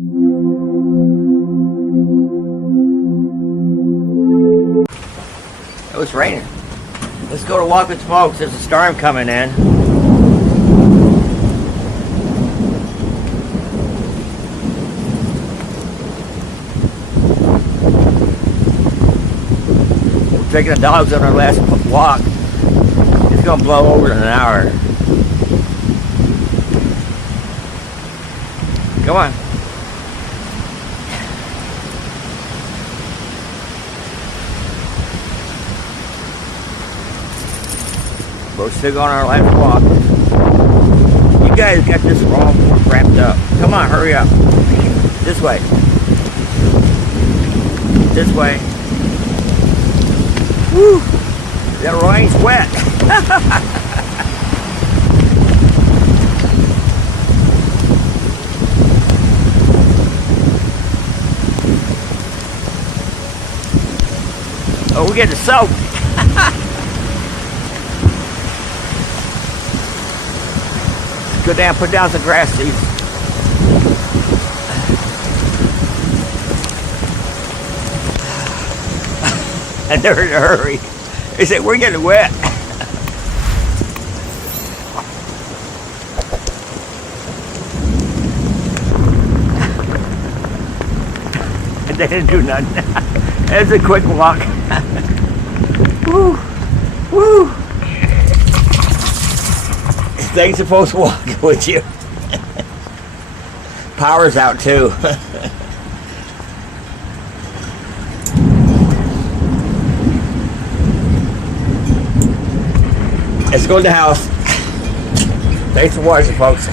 It was raining. Let's go to walk with smokes. There's a storm coming in. We're taking the dogs on our last walk. It's gonna blow over in an hour. Come on. We're still on our last walk. You guys got this all wrapped up. Come on, hurry up. This way. This way. Woo! That rain's wet. Oh, we're getting soaked. Go down, put down some grass seeds. And they're in a hurry. They said, we're getting wet. And they didn't do nothing. It's a quick walk. Woo! Woo! They're supposed to walk with you. Power's out too. Let's go in the house. Thanks for watching, folks.